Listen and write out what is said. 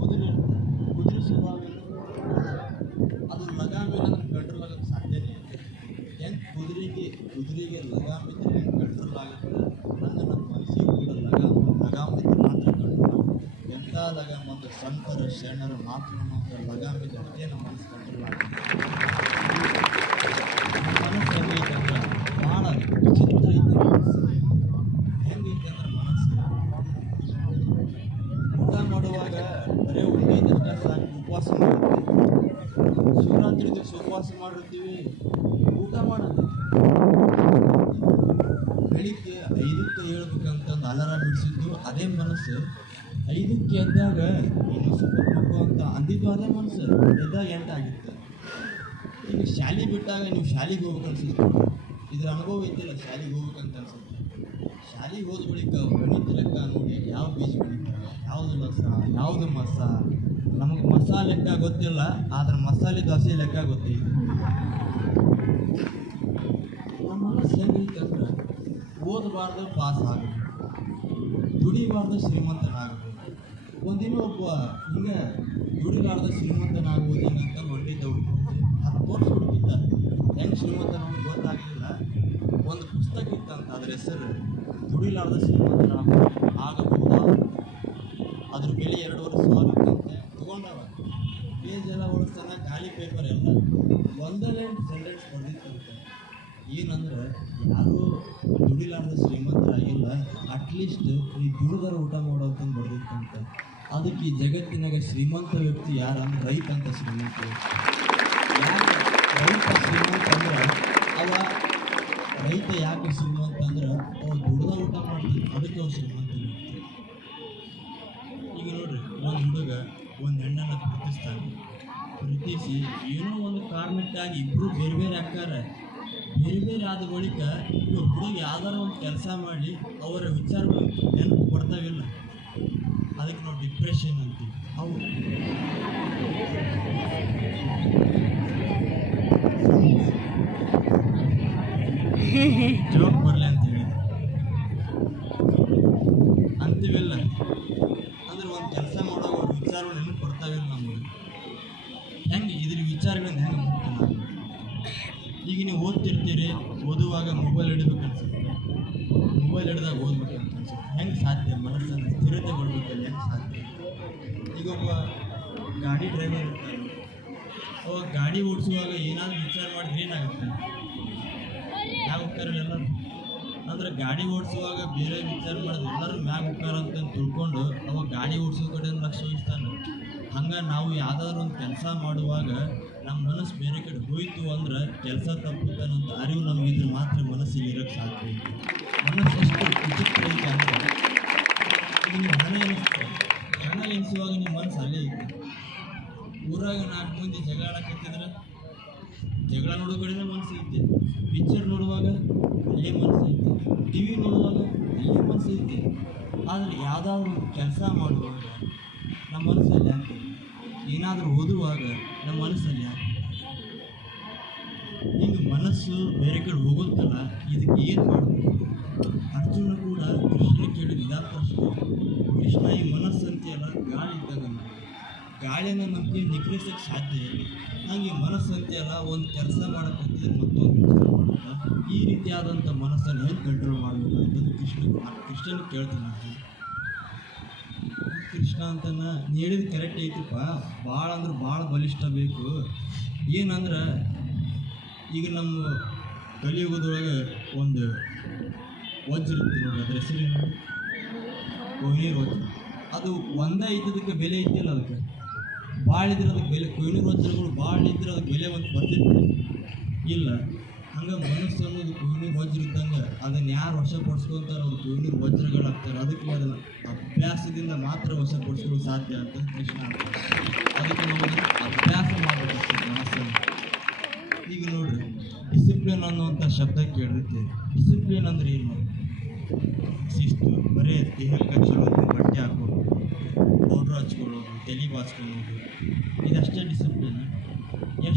ಕುದುರೆ ಕುದುರೆ ಸ್ವಭಾವ ಅದು ಲಗಾಮಿಲ್ಲ ಅಂದ್ರೆ ಕಂಟ್ರೋಲ್ ಆಗೋಕ್ಕೆ ಸಾಧ್ಯನೇ ಇಲ್ಲ. ಹೆಂಗೆ ಕುದುರೆಗೆ ಲಗಾಮ್ ಇದ್ರೆ ಹೆಂಗೆ ಕಂಟ್ರೋಲ್ ಆಗುತ್ತೆ, ಹಂಗೆ ನಮ್ಮ ಮನಸ್ಸಿಗೆ ಕೂಡ ಲಗಾಮ್ ಇದ್ರೆ ಮಾತ್ರ ಕಂಟ್ರೋಲ್. ಎಂಥ ಲಗಾಮ್ ಅಂದ್ರೆ ಸಂತರ ಶರಣರ ಮಾತ್ರ ಲಗಾಮ್ ಇದ್ರೆ ಅದೇ ನಮ್ಮ ಮನಸ್ಸು ಕಂಟ್ರೋಲ್ ಆಗುತ್ತೆ. ಮನಸ್ಸು ಹೆಂಗೈತೆ ಅಂದ್ರೆ ಭಾಳ ವಿಚಿತ್ರ ಐತೆ. ಹೆಂಗೈತೆ ಅಂದ್ರೆ ಮನಸ್ಸು ಊಟ ಮಾಡುವಾಗ ಬರೀ ಉಂಡೈತಷ್ಟ ಸಾಕು ಉಪವಾಸ ಮಾಡುತ್ತೆ. ಶಿವರಾತ್ರಿ ದಿವಸ ಉಪವಾಸ ಮಾಡಿರ್ತೀವಿ, ಊಟ ಮಾಡೋದು ಬೆಳಿಗ್ಗೆ 5ಕ್ಕೆ ಹೇಳ್ಬೇಕಂತಂದು ಅಲಾರಾಮ್ ಇಡಿಸಿದ್ದು ಅದೇ ಮನಸ್ಸು. 5ಕ್ಕೆ ಎದ್ದಾಗ ಇನ್ನು ಸ್ವಲ್ಪ ಅಂತ ಅಂದಿದ್ದು ಅದೇ ಮನಸ್ಸು, ಎದ್ದಾಗ 8 ಆಗಿತ್ತು. ಈಗ ಶಾಲೆ ಬಿಟ್ಟಾಗ ನೀವು ಶಾಲೆಗೆ ಹೋಗ್ಬೇಕು ಅನ್ಸುತ್ತೆ. ಇದ್ರ ಅನುಭವ ಐತಿಲ್ಲ, ಶಾಲೆಗೆ ಹೋಗ್ಬೇಕಂತ ಅನ್ಸುತ್ತೆ. ಶಾಲೆಗೆ ಹೋದ ಬಳಿಕ ಗಣಿತ ಲೆಕ್ಕ ನೋಡಿ ಯಾವ ಬೀಜ ಬೆಳಿತಾರೆ, ಯಾವುದು ಲಸ ಯಾವುದು ಮಸ. ನಮಗೆ ಮಸಾಲೆ ಲೆಕ್ಕ ಗೊತ್ತಿಲ್ಲ, ಆದ್ರೆ ಮಸಾಲೆ ದೋಸೆ ಲೆಕ್ಕ ಗೊತ್ತೈತಿ. ನಮ್ಮ ಮನಸ್ಸು ಹೆಂಗೈತೆ ಅಂದ್ರೆ ಓದಬಾರ್ದು ಪಾಸ್ ಆಗಬೇಕು, ದುಡಿಬಾರ್ದು ಶ್ರೀಮಂತನಾಗಬೇಕು. ಒಂದಿನ ಒಬ್ಬ ಹಿಂಗೆ ದುಡಿಲಾರ್ದು ಶ್ರೀಮಂತನಾಗುವುದು ಹಿಂಗಂತ ಹೊಂಟಿದ್ದ ಹುಡುಕೊಂಡು 10 ವರ್ಷ ಹುಡುಕಿದ್ದ. ಹೆಂಗೆ ಶ್ರೀಮಂತನಾಗ ಗೊತ್ತಾಗಲಿಲ್ಲ. ಒಂದು ಪುಸ್ತಕ ಇತ್ತಂತ, ಅದ್ರ ಹೆಸರು ದುಡಿಲಾರ್ದ ಶ್ರೀಮಂತನಾಗಬಹುದಾ. ಅದ್ರ ಬೆಲೆ 2,500 ಇತ್ತಂತೆ. ತೊಗೊಂಡವ ಪೇಜೆಲ್ಲ ಓಡಿಸ್ತಾನ, ಖಾಲಿ ಪೇಪರ್ ಎಲ್ಲ ಒಂದಲ್ಲೇ ಸೆಂಟೆನ್ಸ್ ಬರ್ದಿತ್ತಂತೆ. ಏನಂದ್ರೆ ಯಾರೂ ದುಡಿಲಾರ್ದ ಶ್ರೀಮಂತರಾಗಿಲ್ಲ, ಅಟ್ಲೀಸ್ಟ್ ಈ ದುಡಿದರ ಊಟ ಮಾಡೋದಂತ ಬರ್ದಿತ್ತಂತೆ. ಅದಕ್ಕೆ ಈ ಜಗತ್ತಿನಾಗ ಶ್ರೀಮಂತ ವ್ಯಕ್ತಿ ಯಾರಂದ್ರೆ ರೈತ ಅಂತ ಶ್ರೀಮಂತ. ಯಾಕೆ ರೈತ ಶ್ರೀಮಂತ ಅಂದ್ರೆ ಅವ ರೈತ ಯಾಕೆ ಶ್ರೀಮಂತ ಅಂದ್ರೆ ಅವ ದುಡ್ದ ಊಟ ಮಾಡ್ತಾನೆ, ಅದಕ್ಕೆ ಅವ್ರು ಶ್ರೀಮಂತ ವ್ಯಕ್ತಿ. ಈಗ ನೋಡ್ರಿ, ಒಂದು ಹುಡುಗ ಒಂದು ಹೆಣ್ಣನ್ನು ಪ್ರೀತಿಸ್ತಾನೆ. ಪ್ರೀತಿಸಿ ಏನೋ ಒಂದು ಕಾರಣಕ್ಕಾಗಿ ಇಬ್ಬರು ಬೇರೆ ಬೇರೆ ಆಗ್ತಾರೆ. ಬೇರೆ ಬೇರೆ ಆದ ಬಳಿಕ ಇವ್ರು ಹುಡುಗ ಯಾವ್ದಾರ ಒಂದು ಕೆಲಸ ಮಾಡಿ ಅವರ ವಿಚಾರಗಳು ನೆನಪು ಕೊಡ್ತಾವಿಲ್ಲ. ಅದಕ್ಕೆ ನಾವು ಡಿಪ್ರೆಷನ್ ಅಂತೀವಿ. ಅವು ಜೋಕ್ ಬರಲಿ ಅಂತೀವಿ ಅಂತೀವಿಲ್ಲ. ಅಂದ್ರೆ ಒಂದು ಕೆಲಸ ಮಾಡುವಾಗ ಅವ್ರ ವಿಚಾರಗಳು ನೆನಪು ಕೊಡ್ತಾವಿಲ್ಲ ನಮಗೆ. ಹೆಂಗೆ ಇದ್ರ ವಿಚಾರಗಳಿಂದ ಹೆಂಗೆ ಮುಕ್ತ ನಾವು? ಈಗ ನೀವು ಓದ್ತಿರ್ತೀರಿ, ಓದುವಾಗ ಮೊಬೈಲ್ ಹಿಡಿಬೇಕು ಅನ್ಸುತ್ತೆ, ಮೊಬೈಲ್ ಹಿಡಿದಾಗ ಓದ್ಬೇಕಂತ ಅನ್ಸುತ್ತೆ. ಹೆಂಗೆ ಸಾಧ್ಯ? ಮನಸ್ಸನ್ನು ಸ್ಥಿರತೆಗೊಳ್ಬೇಕಲ್ಲ, ಹೆಂಗೆ ಸಾಧ್ಯ? ಈಗ ಒಬ್ಬ ಗಾಡಿ ಡ್ರೈವರ್ ಇರ್ತಾನೆ, ಅವಾಗ ಗಾಡಿ ಓಡಿಸುವಾಗ ಏನಾದರೂ ವಿಚಾರ ಮಾಡಿದ್ರೆ ಏನಾಗುತ್ತೆ? ಮ್ಯಾಗ ಹೋಗ್ತಾರೆ ಎಲ್ಲರೂ. ಅಂದ್ರೆ ಗಾಡಿ ಓಡಿಸುವಾಗ ಬೇರೆ ವಿಚಾರ ಮಾಡಿದ್ರೆ ಎಲ್ಲರೂ ಮ್ಯಾಗ ಹೋಗ್ತಾರಂತ ತಿಳ್ಕೊಂಡು ಅವಾಗ ಗಾಡಿ ಓಡಿಸೋ ಕಡೆ ಲಕ್ಷ್ಯ ವಹಿಸ್ತಾನೆ. ಹಂಗೆ ನಾವು ಯಾವುದಾದ್ರು ಒಂದು ಕೆಲಸ ಮಾಡುವಾಗ ನಮ್ಮ ಮನಸ್ಸು ಬೇರೆ ಕಡೆ ಹೋಯ್ತು ಅಂದ್ರೆ ಕೆಲಸ ತಪ್ಪುತ್ತಾನಂತ ಅರಿವು ನಮಗಿದ್ರೆ ಮಾತ್ರ ಮನಸ್ಸಿಗೆ ಇರೋಕ್ಕೆ ಸಾಧ್ಯ. ಮನಸ್ಸು ಎಷ್ಟು ವಿಚಿತ್ರ ಐತೆ ಅಂದರೆ, ಈಗ ನೀವು ಹಣ ಎನಿಸ್ತಾರೆ, ಹಣ ಎನಿಸುವಾಗ ನಿಮ್ಮ ಮನಸ್ಸು ಅಲ್ಲೇ ಐತೆ. ಊರಾಗ 4 ಮಂದಿ ಜಗಳ ಆಡಕತ್ತಿದ್ರೆ ಜಗಳ ನೋಡೋ ಕಡೆನೇ ಮನಸ್ಸು ಐತೆ. ಪಿಕ್ಚರ್ ನೋಡುವಾಗ ಅಲ್ಲೇ ಮನಸ್ಸು ಐತೆ, ಟಿ ವಿ ನೋಡುವಾಗ ಅಲ್ಲೇ ಮನಸ್ಸು ಐತೆ. ಆದರೆ ಯಾವುದಾದ್ರು ಕೆಲಸ ಮಾಡುವಾಗ ನಮ್ಮ ಮನಸ್ಸಲ್ಲಿ ಯಾಕೆ? ಏನಾದರೂ ಓದುವಾಗ ನಮ್ಮ ಮನಸ್ಸಲ್ಲಿ ಯಾಕೆ? ಹಿಂಗೆ ಮನಸ್ಸು ಬೇರೆ ಕಡೆ ಹೋಗುತ್ತಲ್ಲ, ಇದಕ್ಕೆ ಏನು ಮಾಡಬೇಕು? ಅರ್ಜುನ ಕೂಡ ಕೃಷ್ಣ ಕೇಳಿದ ಇದಾದ ಪ್ರಶ್ನೆ. ಕೃಷ್ಣ, ಈ ಮನಸ್ಸು ಅಂತೆಯಲ್ಲ ಗಾಳಿ ಇದ್ದಾಗ ಗಾಳಿನ ನಮಗೆ ನಿಗ್ರಹಿಸೋಕ್ಕೆ ಸಾಧ್ಯ ಇಲ್ಲ. ಹಾಗೆ ಮನಸ್ಸು ಅಂತೆಯಲ್ಲ ಒಂದು ಕೆಲಸ ಮಾಡೋಕ್ಕಂತಿದ್ರೆ ಮತ್ತೊಂದು ವಿಚಾರ ಮಾಡುತ್ತಾ ಈ ರೀತಿಯಾದಂಥ ಮನಸ್ಸನ್ನು ಹೆಂಗೆ ಕಂಟ್ರೋಲ್ ಮಾಡಬೇಕು ಅಂತಂದು ಕೃಷ್ಣನ ಕೇಳ್ತಾನೆ. ಕೃಷ್ಣ ಅಂತಾನ ಹೇಳಿದ ಕರೆಕ್ಟ್ ಐತಿಪ್ಪ, ಭಾಳ ಅಂದ್ರೆ ಭಾಳ ಬಲಿಷ್ಠ ಬೇಕು. ಏನಂದ್ರೆ ಈಗ ನಮ್ಮ ಕಲಿಯುಗದೊಳಗೆ ಒಂದು ವಜ್ರ ಇರುತ್ತೆ ನೋಡಿ, ಅದ್ರ ಹೆಸರೇನು? ಕೊಹಿನೂರ್ ವಜ್ರ. ಅದು ಒಂದೇ ಇದ್ದದಕ್ಕೆ ಬೆಲೆ ಐತಿಲ್ಲ, ಅದಕ್ಕೆ ಭಾಳ ಇದ್ರೆ ಅದಕ್ಕೆ ಬೆಲೆ. ಕೊಹಿನೂರ್ ವಜ್ರಗಳು ಭಾಳ ಇದ್ರೆ ಅದಕ್ಕೆ ಬೆಲೆ ಒಂದು ಬರ್ತಿತ್ತು ಇಲ್ಲ. ಹಂಗೆ ಮನಸ್ಸು ಅನ್ನೋದು ಕೊಹಿನೂರ್ ವಜ್ರ ಇದ್ದಂಗೆ ಅದನ್ನು ಯಾರು ವಶಪಡಿಸ್ಕೊತಾರೆ ಅವ್ರು ಕೊಹಿನೂರ್ ವಜ್ರಗಳಾಗ್ತಾರೆ. ಅದಕ್ಕೆ ಅದನ್ನು ಅಭ್ಯಾಸದಿಂದ ಮಾತ್ರ ವಶಪಡಿಸ್ಕೊಳ್ಳೋದು ಸಾಧ್ಯ ಅಂತ ಕೃಷ್ಣ. ಅದಕ್ಕೆ ನಾವು ಅಭ್ಯಾಸ ಮಾಡಬೇಕಾಗ್ತದೆ ಮನಸ್ಸನ್ನು. ಈಗ ನೋಡ್ರಿ, ಡಿಸಿಪ್ಲಿನ್ ಅನ್ನುವಂಥ ಶಬ್ದ ಕೇಳಿರ್ತೀವಿ. ಡಿಸಿಪ್ಲಿನ್ ಅಂದರೆ ಏನು? ಶಿಸ್ತು. ಬರೀ ದೇಹಕ್ಕೆ ಚಲೋ ಬಟ್ಟೆ ಹಾಕೋದು, ಪೌಡ್ರ್ ಹಚ್ಕೊಳ್ಳೋದು, ತಲೆ ಬಾಚ್ಕೊಳ್ಳೋದು, ಇದಷ್ಟೇ ಡಿಸಿಪ್ಲಿನ್. ಎಷ್ಟು